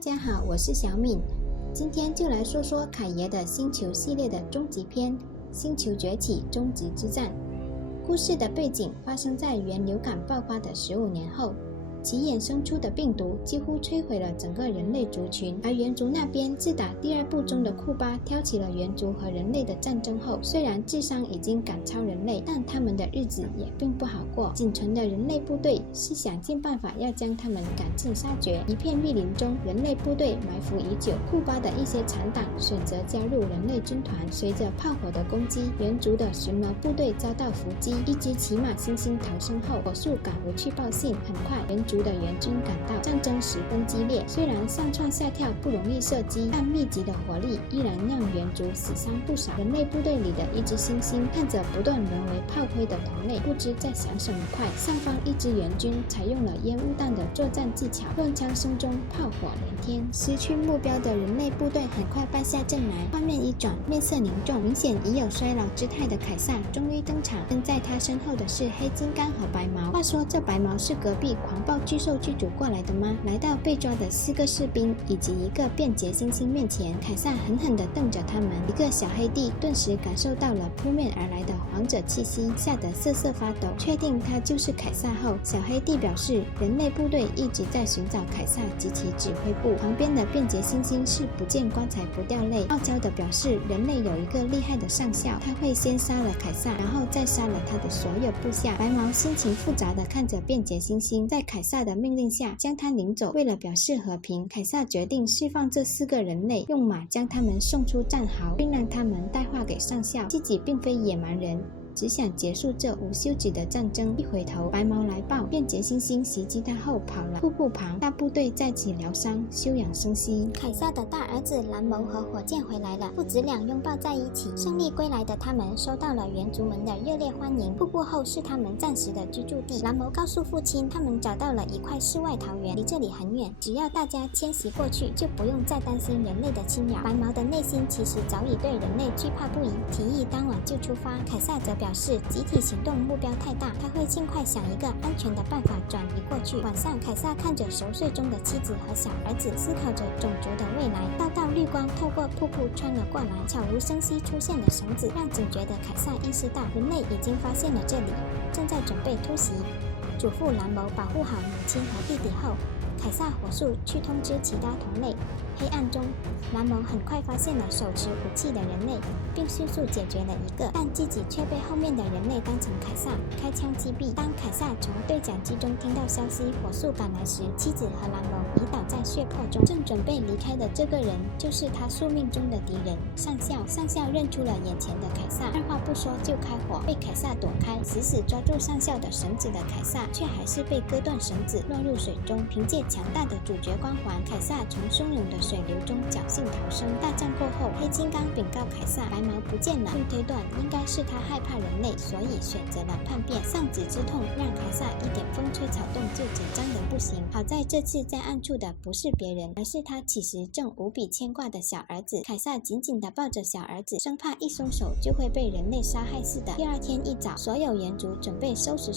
家好，我是小敏，今天就来说说凯爷的星球系列的终极篇《星球崛起：终极之战》。故事的背景发生在原流感爆发的15年后，其衍生出的病毒几乎摧毁了整个人类族群，而猿族那边自打第2部中的库巴挑起了猿族和人类的战争后，虽然智商已经赶超人类，但他们的日子也并不好过。仅存的人类部队是想尽办法要将他们赶尽杀绝。一片密林中，人类部队埋伏已久，库巴的一些残党选择加入人类军团。随着炮火的攻击，猿族的巡逻部队遭到伏击，一只骑马猩猩逃生后，火速赶回去报信。很快，猿族的援军赶到，战争十分激烈。虽然上蹿下跳不容易射击，但密集的火力依然让猿族死伤不少。人类部队里的一只猩猩看着不断沦为炮灰的同类，不知在想什么。快，上方一支援军采用了烟雾弹的作战技巧，乱枪声中炮火连天。失去目标的人类部队很快败下阵来。画面一转，面色凝重，明显已有衰老之态的凯撒终于登场。跟在他身后的是黑金刚和白毛。话说这白毛是隔壁狂暴巨兽剧组过来的吗？来到被抓的4个士兵以及一个便捷猩猩面前，凯撒狠狠地瞪着他们。一个小黑弟顿时感受到了扑面而来的皇者气息，吓得瑟瑟发抖。确定他就是凯撒后，小黑弟表示人类部队一直在寻找凯撒及其指挥部。旁边的便捷猩猩是不见棺材不掉泪，傲娇地表示人类有一个厉害的上校，他会先杀了凯撒，然后再杀了他的所有部下。白毛心情复杂地看着便捷猩猩，在凯撒的命令下将他领走。为了表示和平，凯撒决定释放这4个人类，用马将他们送出战壕，并让他们带话给上校，自己并非野蛮人，只想结束这无休止的战争。一回头，白毛来报，便捷猩猩袭击他后跑了。瀑布旁，大部队在此疗伤，休养生息。凯撒的大儿子蓝谋和火箭回来了，父子俩拥抱在一起。胜利归来的他们收到了猿族们的热烈欢迎。瀑布后是他们暂时的居住地。蓝谋告诉父亲，他们找到了一块世外桃源，离这里很远，只要大家迁徙过去，就不用再担心人类的侵扰。白毛的内心其实早已对人类惧怕不已，提议当晚就出发。凯撒则表示集体行动目标太大，他会尽快想一个安全的办法转移过去。晚上，凯撒看着熟睡中的妻子和小儿子，思考着种族的未来。道道绿光透过瀑布穿了过来，悄无声息出现的绳子让警觉的凯撒意识到人类已经发现了这里，正在准备突袭。嘱咐蓝谋保护好母亲和弟弟后，凯撒火速去通知其他同类。黑暗中，蓝谋很快发现了手持武器的人类，并迅速解决了一个，但自己却被后面的人类当成凯撒开枪击毙。当凯撒从对讲机中听到消息，火速赶来时，妻子和蓝谋已倒在血泊中。正准备离开的这个人，就是他宿命中的敌人上校。上校认出了眼前的凯撒，二话不说就开火，被凯撒躲开。死死抓住上校的绳子的凯撒，却还是被割断绳子，落入水中。凭借强大的主角光环，凯撒从汹涌的水流中侥幸逃生。大战过后，黑金刚禀告凯撒，白毛不见了，并推断应该是他害怕人类，所以选择了叛变。丧子之痛让凯撒一点风吹草动就紧张得不行。好在这次在暗处的不是别人，而是他其实正无比牵挂的小儿子。凯撒紧紧地抱着小儿子，生怕一松手就会被人类杀害似的。第2天一早，所有猿族准备收拾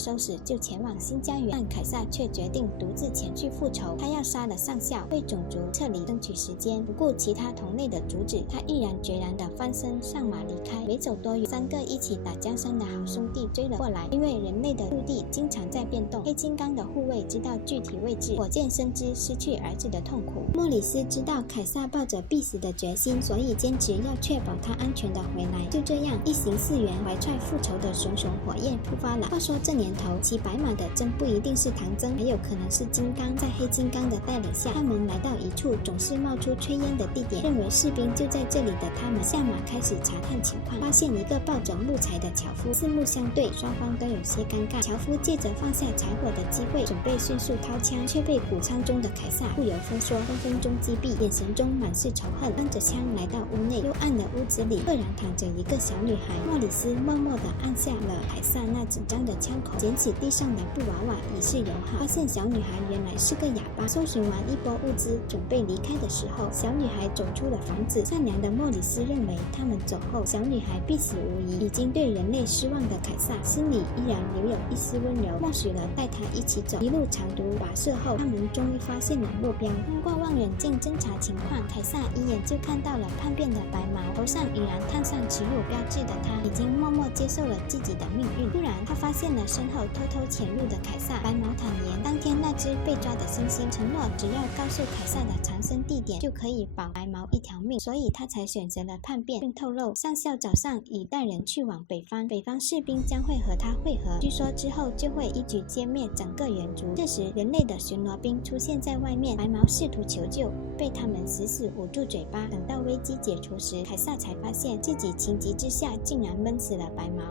就前往新家园，但凯撒却决定独自前去复仇。他要杀了上校，为种族撤离争取时间。不顾其他同类的阻止，他毅然决然地翻身上马离开。没走多远，3个一起打江山的好兄弟追了过来。因为人类的陆地经常在变动，黑金刚的护卫知道具体位置，火箭深知失去儿子的痛苦。莫里斯知道凯撒抱着必死的决心，所以坚持要确保他安全地回来。就这样，一行4员怀揣复仇的熊熊火焰出发了。话说这年头，骑白马的真不一定是唐僧，还有可能是金刚。在黑金刚的带领下，他们来到一处总是冒出炊烟的地点，认为士兵就在这里的他们下马开始查探情况，发现一个抱着木材的樵夫。四目相对，双方都有些尴尬。樵夫借着放下柴火的机会，准备迅速掏枪，却被谷仓中的凯撒不由分说分分钟击毙，眼神中满是仇恨。端着枪来到屋内，幽暗的屋子里赫然躺着一个小女孩。莫里斯默默地按下了凯撒那紧张的枪口，捡起地上的布娃娃以示友好，发现小女孩原来是个哑巴。搜寻完一波物资，准备离开的时时候，小女孩走出了房子。善良的莫里斯认为，他们走后，小女孩必死无疑。已经对人类失望的凯撒，心里依然留有一丝温柔，默许了带她一起走。一路长途跋涉后，他们终于发现了目标。通过望远镜侦查情况，凯撒一眼就看到了叛变的白毛，头上已然烫上耻辱标志的他，已经默默接受了自己的命运。突然，他发现了身后偷偷潜入的凯撒。白毛坦言，当天那只被抓的猩猩承诺，只要告诉凯撒的藏身地点，就可以保白毛一条命，所以他才选择了叛变，并透露上校早上已带人去往北方，北方士兵将会和他会合，据说之后就会一举歼灭整个猿族。这时，人类的巡逻兵出现在外面，白毛试图求救，被他们死死捂住嘴巴。等到危机解除时，凯撒才发现自己情急之下竟然闷死了白毛。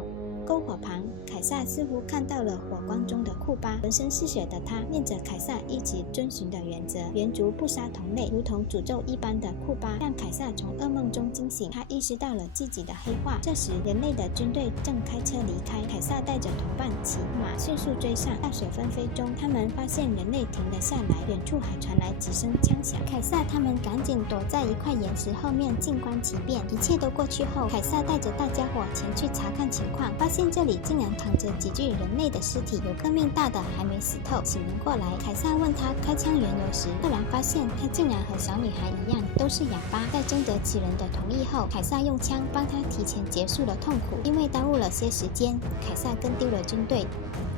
篝火旁，凯撒似乎看到了火光中的库巴，浑身是血的他念着凯撒一直遵循的原则：猿族不杀同类，如同诅咒一般的库巴让凯撒从噩梦中惊醒，他意识到了自己的黑化。这时，人类的军队正开车离开，凯撒带着同伴骑马迅速追上。大雪纷飞中，他们发现人类停了下来，远处还传来几声枪响。凯撒他们赶紧躲在一块岩石后面静观其变。一切都过去后，凯撒带着大家伙前去查看情况，发现这里竟然躺着几具人类的尸体，有个命大的还没死透。醒了过来，凯撒问他开枪缘由时，突然发现他竟然和小女孩一样，都是哑巴。在征得其人的同意后，凯撒用枪帮他提前结束了痛苦。因为耽误了些时间，凯撒跟丢了军队，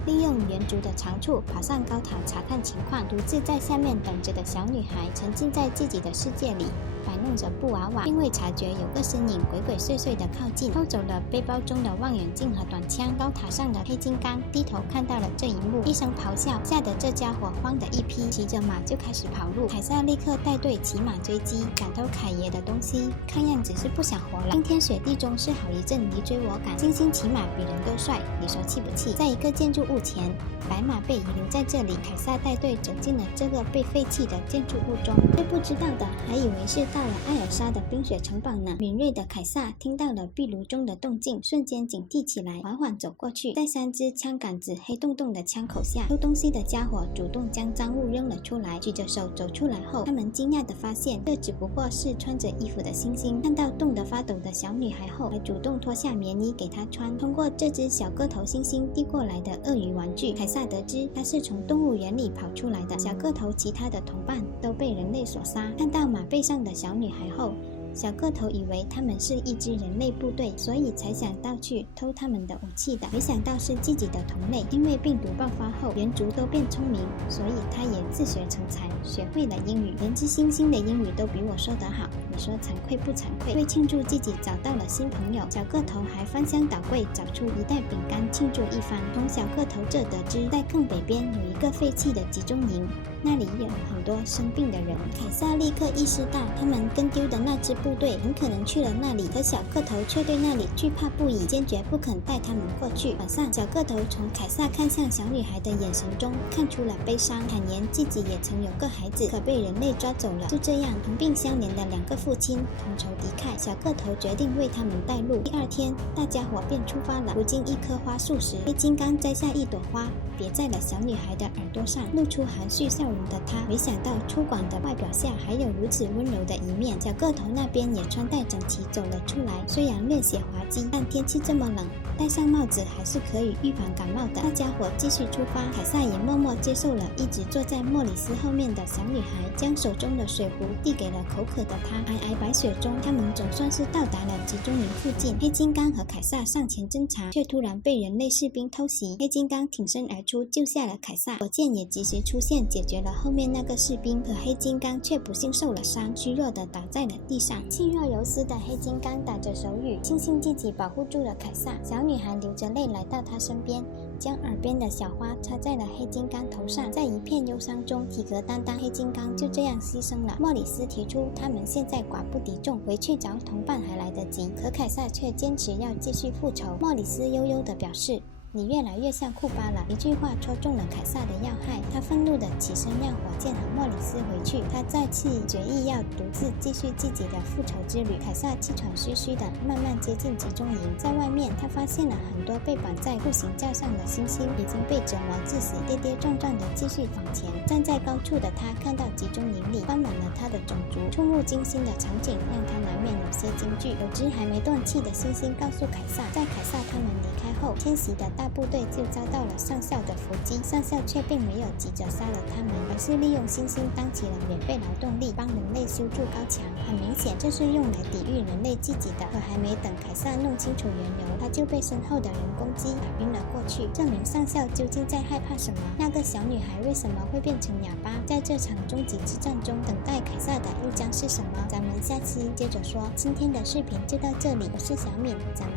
利用猿族的长处爬上高塔查看情况，独自在下面等着的小女孩沉浸在自己的世界里，摆弄着布娃娃，并未察觉有个身影鬼鬼祟祟的靠近，偷走了背包中的望远镜和短枪。高塔上的黑金刚低头看到了这一幕，一声咆哮，吓得这家伙慌得一批，骑着马就开始跑路。凯撒立刻带队骑马追击，赶偷凯爷的东西，看样子是不想活了。冰天雪地中是好一阵你追我赶，猩猩骑马比人都帅，你说气不气？在一个建筑物前，白马被遗留在这里，凯撒带队走进了这个被废弃的建筑物中，最不知道的还以为是到了艾尔莎的冰雪城堡呢。敏锐的凯撒听到了壁炉中的动静，瞬间警惕起来，缓缓走过去，在3支枪杆子黑洞洞的枪口下，偷东西的家伙主动将赃物扔了出来，举着手走出来后，他们惊讶地发现这只不过是穿着衣服的猩猩。看到冻得发抖的小女孩后，还主动脱下棉衣给她穿。通过这只小个头猩猩递过来的鳄鱼玩具，凯撒得知它是从动物园里跑出来的。小个头其他的同伴都被人类所杀。看到马背上的小女孩后，小个头以为他们是一支人类部队，所以才想到去偷他们的武器的，没想到是自己的同类。因为病毒爆发后，猿族都变聪明，所以他也自学成才，学会了英语，连只猩猩的英语都比我说得好。你说惭愧不惭愧？为庆祝自己找到了新朋友，小个头还翻箱倒柜找出一袋饼干庆祝一番。从小个头这得知，在更北边有一个废弃的集中营，那里有很多生病的人。凯撒立刻意识到，他们跟丢的那支部队很可能去了那里，可小个头却对那里惧怕不已，坚决不肯带他们过去。晚上，小个头从凯撒看向小女孩的眼神中看出了悲伤，坦言自己也曾有个孩子，可被人类抓走了。就这样，同病相怜的2个父亲同仇敌忾，小个头决定为他们带路。第2天，大家伙便出发了。途经一棵花树时，黑金刚摘下一朵花，别在了小女孩的耳朵上，露出含蓄笑容的她，没想到粗犷的外表下还有如此温柔的一面。小个头那边也穿戴整齐走了出来，虽然略显滑稽，但天气这么冷，戴上帽子还是可以预防感冒的。大家伙继续出发，凯撒也默默接受了一直坐在莫里斯后面的小女孩，将手中的水壶递给了口渴的她。皑皑白雪中，他们总算是到达了集中营附近。黑金刚和凯撒上前侦查，却突然被人类士兵偷袭。黑金刚挺身而出救下了凯撒，火箭也及时出现解决了后面那个士兵，可黑金刚却不幸受了伤，虚弱的倒在了地上。气若游丝的黑金刚打着手语，庆幸自己保护住了凯撒。小女孩流着泪来到他身边，将耳边的小花插在了黑金刚头上。在一片忧伤中，体格担当黑金刚就这样牺牲了。莫里斯提出他们现在寡不敌众，回去找同伴还来得及，可凯撒却坚持要继续复仇。莫里斯悠悠地表示，你越来越像库巴了。一句话戳中了凯撒的要害，他愤怒地起身让火箭和莫里斯回去。他再次决意要独自继续自己的复仇之旅。凯撒气喘吁吁地慢慢接近集中营，在外面他发现了很多被绑在步行架上的猩猩，已经被折磨致死，跌跌撞撞地继续往前。站在高处的他看到集中营里放满了他的种族，触目惊心的场景让他难免有些惊惧。有只还没断气的猩猩告诉凯撒，在凯撒他们离开后，迁徙的大部队就遭到了上校的伏击，上校却并没有急着杀了他们，而是利用猩猩当起了免费劳动力，帮人类修筑高墙。很明显，这是用来抵御人类自己的。可还没等凯撒弄清楚缘由，他就被身后的人攻击，打晕了过去。这名上校究竟在害怕什么？那个小女孩为什么会变成哑巴？在这场终极之战中，等待凯撒的又将是什么？咱们下期接着说。今天的视频就到这里，我是小敏，咱们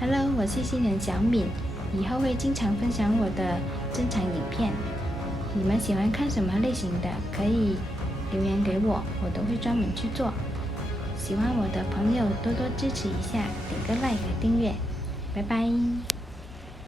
Hello， 我是新人小敏，以后会经常分享我的珍藏影片。你们喜欢看什么类型的，可以留言给我，我都会专门去做。喜欢我的朋友多多支持一下，点个 like 和订阅，拜拜。